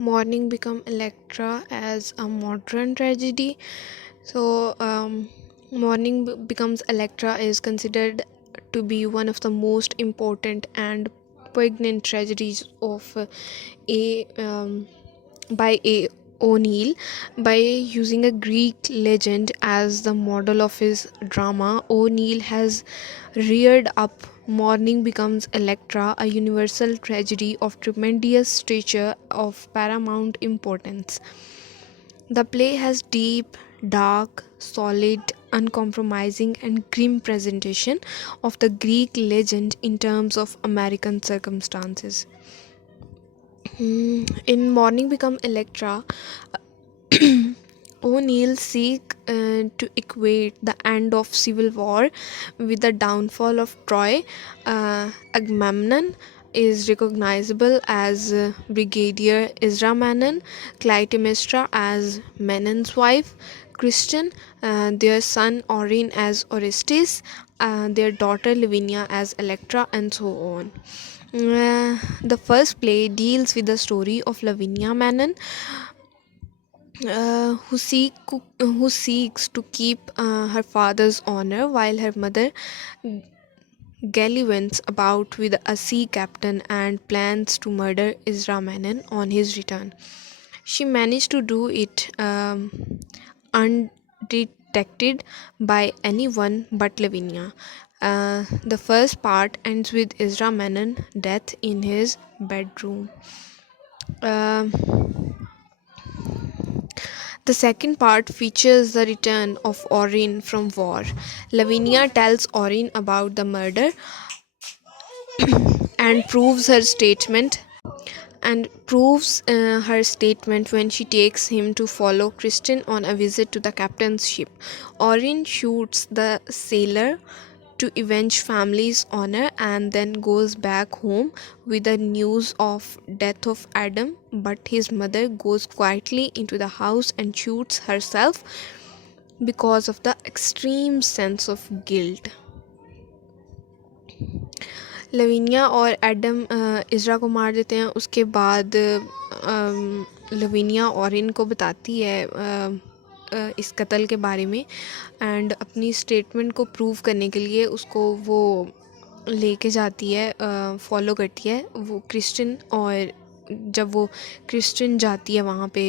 Mourning become Electra as a modern tragedy. So, becomes Electra is considered to be one of the most important and poignant tragedies of a by a O'Neill. By using a Greek legend as the model of his drama, O'Neill has reared up Mourning Becomes Electra, a universal tragedy of tremendous stature of paramount importance. The play has deep, dark, solid, uncompromising, and grim presentation of the Greek legend in terms of American circumstances. In Morning Become Electra, O'Neill seek to equate the end of civil war with the downfall of Troy. Agamemnon is recognizable as Brigadier Ezra Manon, Clytemnestra as Manon's wife, Christian, their son Orin as Orestes, their daughter Lavinia as Electra, and so on. The first play deals with the story of Lavinia Manon, who seeks to keep her father's honor while her mother gallivants about with a sea captain and plans to murder Ezra Manon on his return. She managed to do it undetected by anyone but Lavinia. The first part ends with Ezra Manon death in his bedroom. Um The second part features the return of Orin from war. Lavinia tells Orin about the murder and proves her statement when she takes him to follow Christian on a visit to the captain's ship. Orin shoots the sailor to avenge family's honor and then goes back home with the news of death of Adam, but his mother goes quietly into the house and shoots herself because of the extreme sense of guilt. लवीनिया और Adam इज़रा को मार देते हैं। उसके बाद लवीनिया और इनको बताती है इस कत्ल के बारे में एंड अपनी स्टेटमेंट को प्रूव करने के लिए उसको वो लेके जाती है, फॉलो करती है वो क्रिश्चियन। और जब वो क्रिश्चियन जाती है वहाँ पे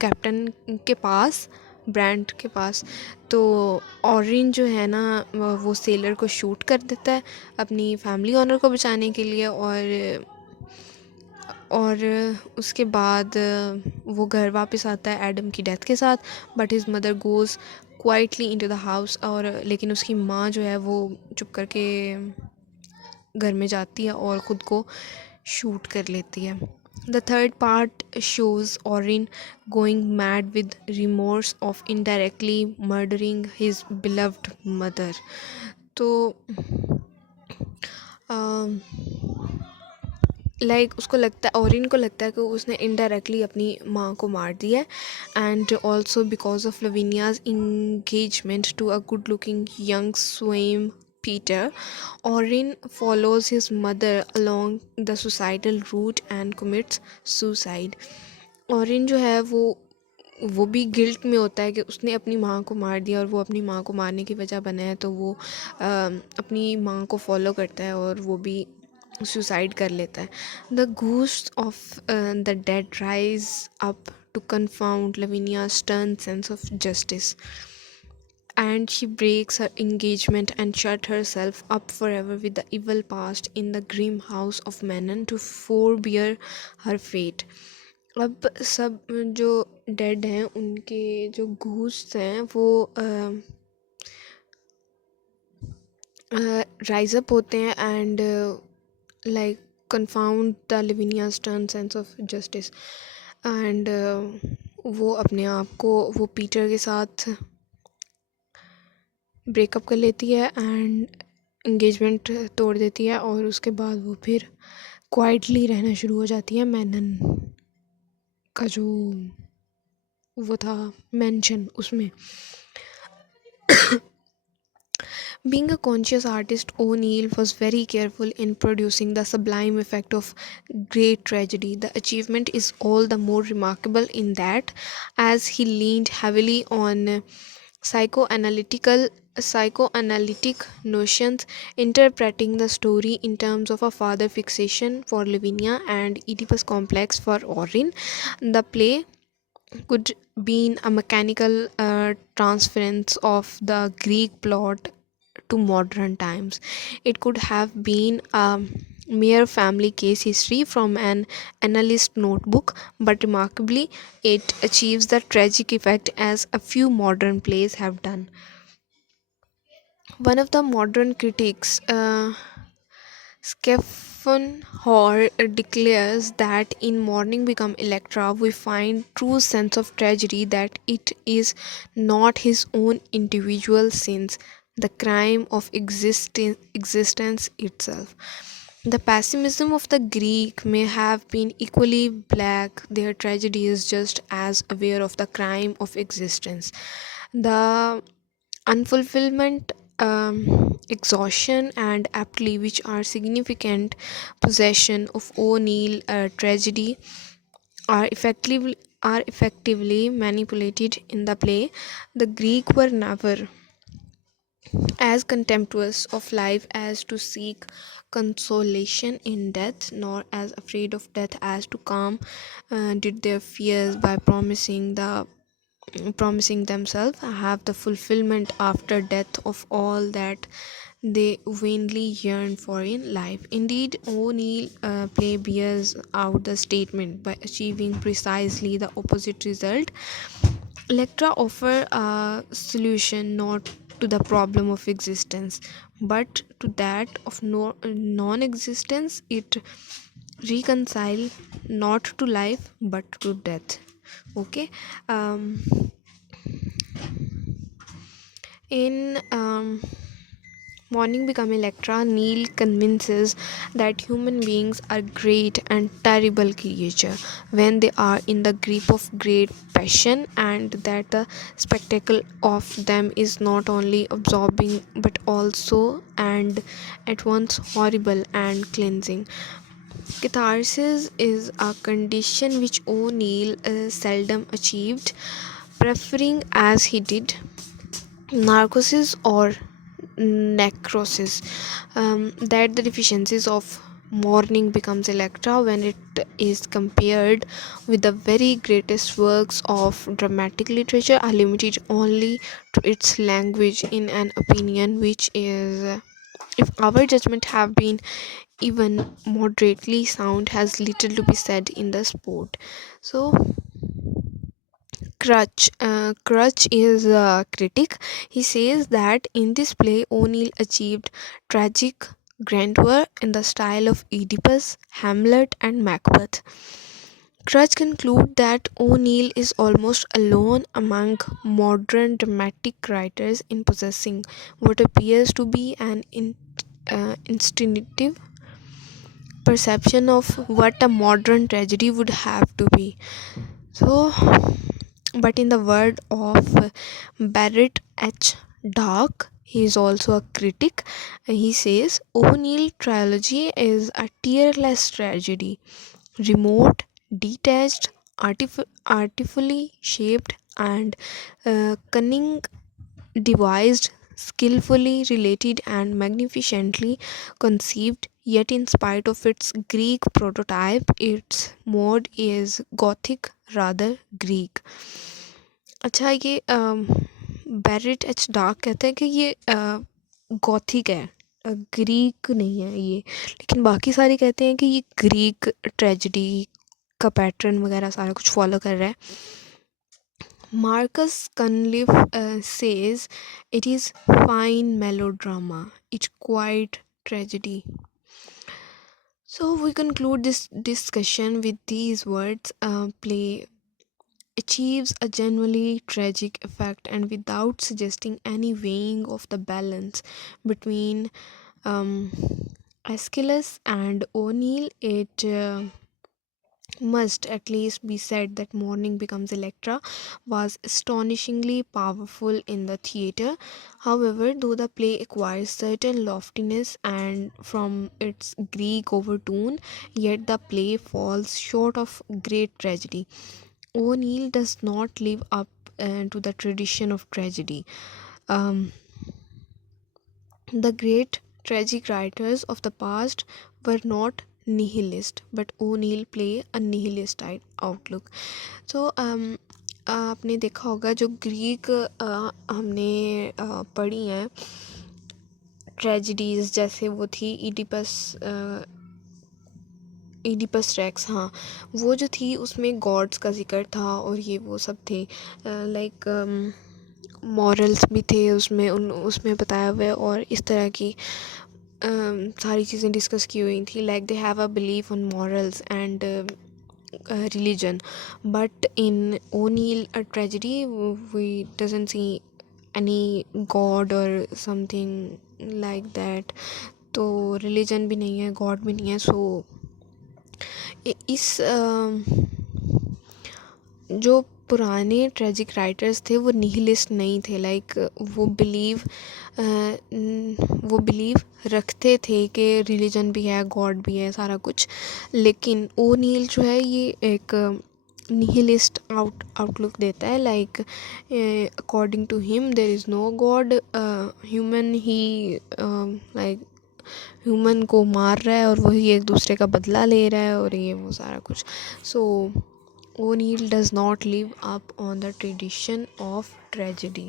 कैप्टन के पास, ब्रांड के पास, तो ऑरिन जो है ना वो सेलर को शूट कर देता है अपनी फैमिली ऑनर को बचाने के लिए। और उसके बाद वो घर वापस आता है एडम की डेथ के साथ, but his mother goes quietly into the house. और लेकिन उसकी माँ जो है वो चुप करके घर में जाती है और ख़ुद को शूट कर लेती है। The third part shows Orin going mad with remorse of indirectly murdering his beloved mother. तो उसको लगता है, ओरिन को लगता है कि उसने इनडायरेक्टली अपनी माँ को मार दिया है। And also because of Lavinia's engagement to a good looking young swain Peter, Orin follows his mother along the suicidal route and commits suicide. Orin जो है वो भी गिल्ट में होता है कि उसने अपनी माँ को मार दिया और वो अपनी माँ को मारने की वजह बना है, तो वो अपनी माँ को फॉलो करता है और वो भी सुसाइड कर लेता है। The ghost of the dead rise up to confound Lavinia's stern sense of justice, and she breaks her engagement and shut herself up forever with the evil past in the grim house of Manon to forbear her fate. अब सब जो dead हैं उनके जो ghost हैं वो rise up होते हैं and like confound the Lavinia's stern sense of justice, and वो अपने आप को वो पीटर के साथ ब्रेकअप कर लेती है एंड इंगेजमेंट तोड़ देती है। और उसके बाद वो फिर क्वाइटली रहना शुरू हो जाती है मैनन का जो वो था मेंशन उसमें। Being a conscious artist, O'Neill was very careful in producing the sublime effect of great tragedy. The achievement is all the more remarkable in that, as he leaned heavily on psychoanalytical psychoanalytic notions, interpreting the story in terms of a father fixation for Lavinia and Oedipus complex for Orin. The play could be a mechanical transference of the Greek plot to modern times. It could have been a mere family case history from an analyst notebook, but remarkably, it achieves the tragic effect as a few modern plays have done. One of the modern critics, Stephen Hall, declares that in Mourning Become Electra, we find true sense of tragedy, that it is not his own individual sins, the crime of existence itself. The pessimism of the Greek may have been equally black. Their tragedy is just as aware of the crime of existence. The unfulfillment, exhaustion, and aptly, which are significant possession of O'Neill tragedy, are effectively manipulated in the play. The Greek were never as contemptuous of life as to seek consolation in death, nor as afraid of death as to calm did their fears by promising themselves have the fulfillment after death of all that they vainly yearn for in life. Indeed, O'Neill play bears out the statement by achieving precisely the opposite result. Electra offer a solution not to the problem of existence, but to that of non-existence. It reconcile not to life but to death. Okay. In Morning Become Electra, Neil convinces that human beings are great and terrible creatures when they are in the grip of great passion, and that the spectacle of them is not only absorbing but also and at once horrible and cleansing. Catharsis is a condition which O'Neill seldom achieved, preferring as he did narcosis or necrosis, that the deficiencies of Mourning becomes Electra when it is compared with the very greatest works of dramatic literature are limited only to its language, in an opinion which is, if our judgment have been even moderately sound, has little to be said in the sport. So Crutch is a critic. He says that in this play, O'Neill achieved tragic grandeur in the style of Oedipus, Hamlet, and Macbeth. Crutch concludes that O'Neill is almost alone among modern dramatic writers in possessing what appears to be an instinctive perception of what a modern tragedy would have to be. So, but in the word of Barrett H. Dark, he is also a critic. He says O'Neill trilogy is a tearless tragedy, remote, detached, artfully shaped, and cunning devised, skillfully related, and magnificently conceived. Yet, in spite of its Greek prototype, its mode is Gothic rather Greek. अच्छा, ये Barrett H dark कहते हैं कि ये Gothic है, Greek नहीं है ये, लेकिन बाकी सारे कहते हैं कि ये ग्रीक ट्रेजेडी का पैटर्न वगैरह सारा कुछ फॉलो कर रहा है. Marcus Cunliffe says it is fine melodrama, it's quite tragedy. So we conclude this discussion with these words: play achieves a genuinely tragic effect, and without suggesting any weighing of the balance between Aeschylus and O'Neill, it must at least be said that Mourning Becomes Electra was astonishingly powerful in the theatre. However, though the play acquires certain loftiness and from its Greek overtone, yet the play falls short of great tragedy. O'Neill does not live up to the tradition of tragedy. Um, the great tragic writers of the past were not nihilist, but O'Neill play a nihilist outlook. So आपने देखा होगा जो Greek हमने पढ़ी हैं tragedies, जैसे वो थी इडिपस रेक्स, हाँ, वो जो थी उसमें गॉड्स का जिक्र था और ये वो सब थे, लाइक मॉरल्स भी थे उसमें, उसमें बताया हुआ है, और इस तरह की सारी चीज़ें डिस्कस की हुई थी, like they have a belief on morals and religion. But in O'Neill a tragedy, we doesn't see any god or something like that. तो religion भी नहीं है, god भी नहीं है, so इस जो पुराने ट्रेजिक राइटर्स थे वो निहिलिस्ट नहीं थे, लाइक वो बिलीव रखते थे कि रिलीजन भी है, गॉड भी है, सारा कुछ, लेकिन ओनील जो है ये एक निहिलिस्ट आउटलुक देता है, like according to him there is no god, human ही लाइक ह्यूमन को मार रहा है और वही एक दूसरे का बदला ले रहा है और ये वो सारा कुछ. सो O'Neill does not live up on the tradition of tragedy.